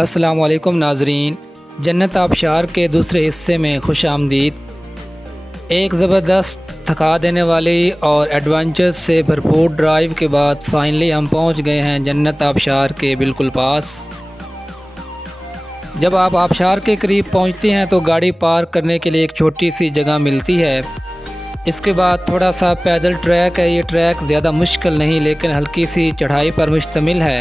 अस्सलाम वालेकुम नाजरीन, जन्नत आबशार के दूसरे हिस्से में खुश आमदीद। एक ज़बरदस्त थका देने वाली और एडवेंचर से भरपूर ड्राइव के बाद फाइनली हम पहुंच गए हैं जन्नत आबशार के बिल्कुल पास। जब आप आबशार के करीब पहुंचते हैं तो गाड़ी पार्क करने के लिए एक छोटी सी जगह मिलती है। इसके बाद थोड़ा सा पैदल ट्रैक है। ये ट्रैक ज़्यादा मुश्किल नहीं लेकिन हल्की सी चढ़ाई पर मुश्तमिल है।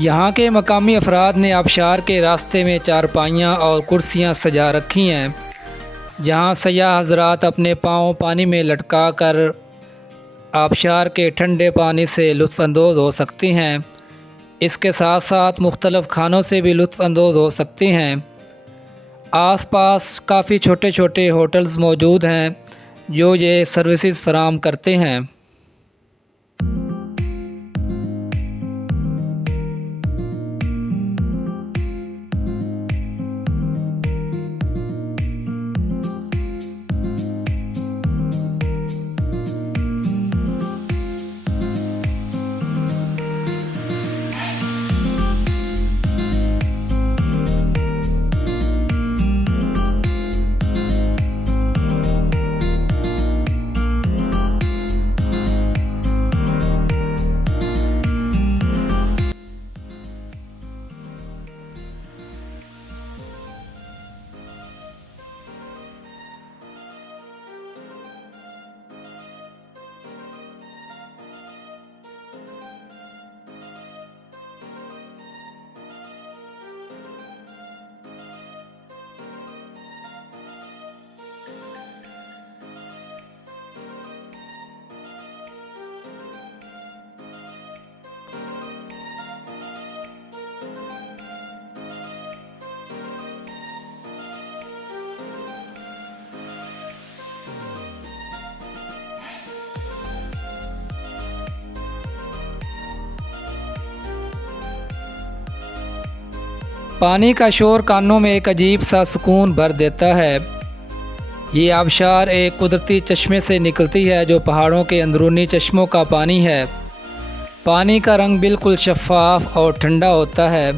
यहाँ के मकामी अफराद ने आबशार के रास्ते में चारपाइयाँ और कुर्सियाँ सजा रखी हैं, जहाँ सयाह हज़रात अपने पाँव पानी में लटका कर आबशार के ठंडे पानी से लुत्फ़अंदोज़ हो सकती हैं। इसके साथ साथ मुख्तलिफ़ खानों से भी लुत्फ़अंदोज़ हो सकती हैं। आसपास काफ़ी छोटे छोटे होटल्स मौजूद हैं जो ये सर्विसेज फ़राहम करते हैं। पानी का शोर कानों में एक अजीब सा सुकून भर देता है। ये आबशार एक कुदरती चश्मे से निकलती है जो पहाड़ों के अंदरूनी चश्मों का पानी है। पानी का रंग बिल्कुल शफ़ाफ़ और ठंडा होता है।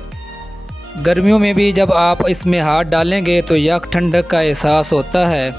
गर्मियों में भी जब आप इसमें हाथ डालेंगे तो यक ठंडक का एहसास होता है।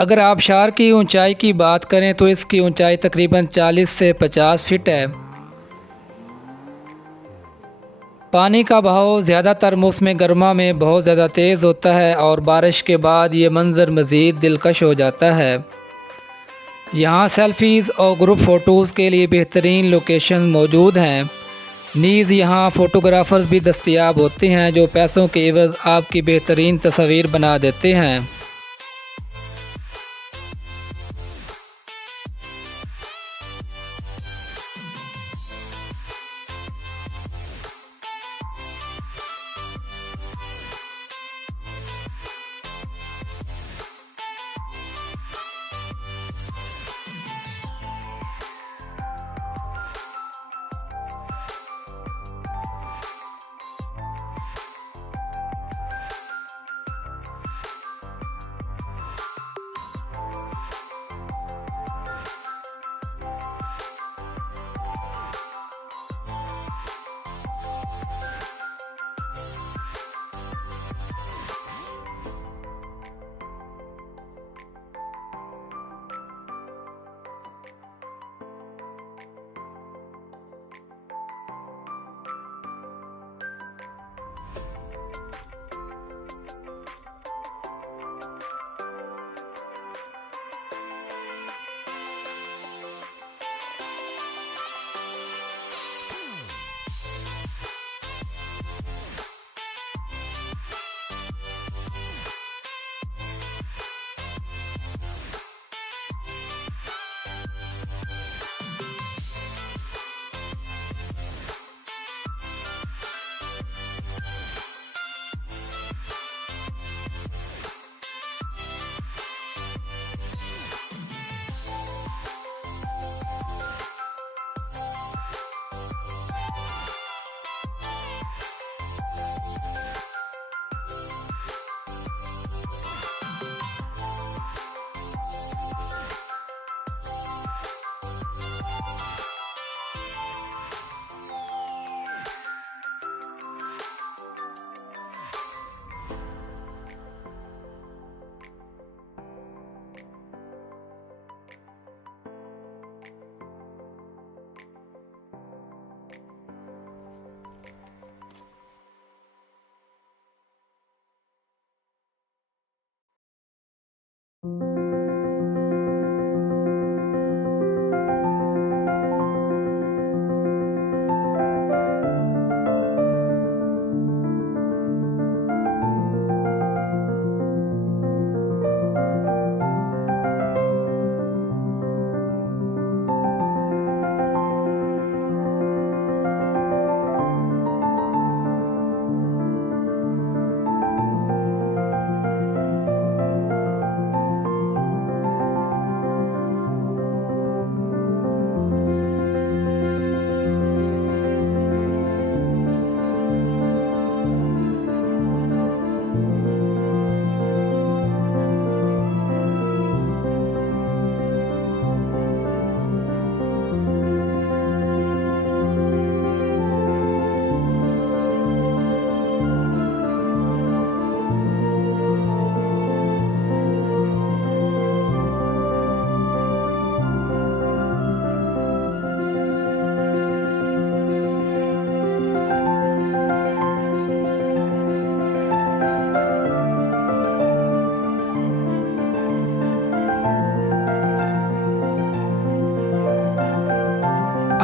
अगर आबशार की ऊंचाई की बात करें तो इसकी ऊंचाई तकरीबन 40 से 50 फीट है। पानी का बहाव ज़्यादातर मौसम गर्मा में बहुत ज़्यादा तेज़ होता है और बारिश के बाद ये मंज़र मज़ीद दिलकश हो जाता है। यहाँ सेल्फ़ीज़ और ग्रुप फ़ोटोज़ के लिए बेहतरीन लोकेशन मौजूद हैं। नीज़ यहाँ फ़ोटोग्राफ़र्स भी दस्तयाब होते हैं जो पैसों के एवज़ आपकी बेहतरीन तस्वीर बना देते हैं।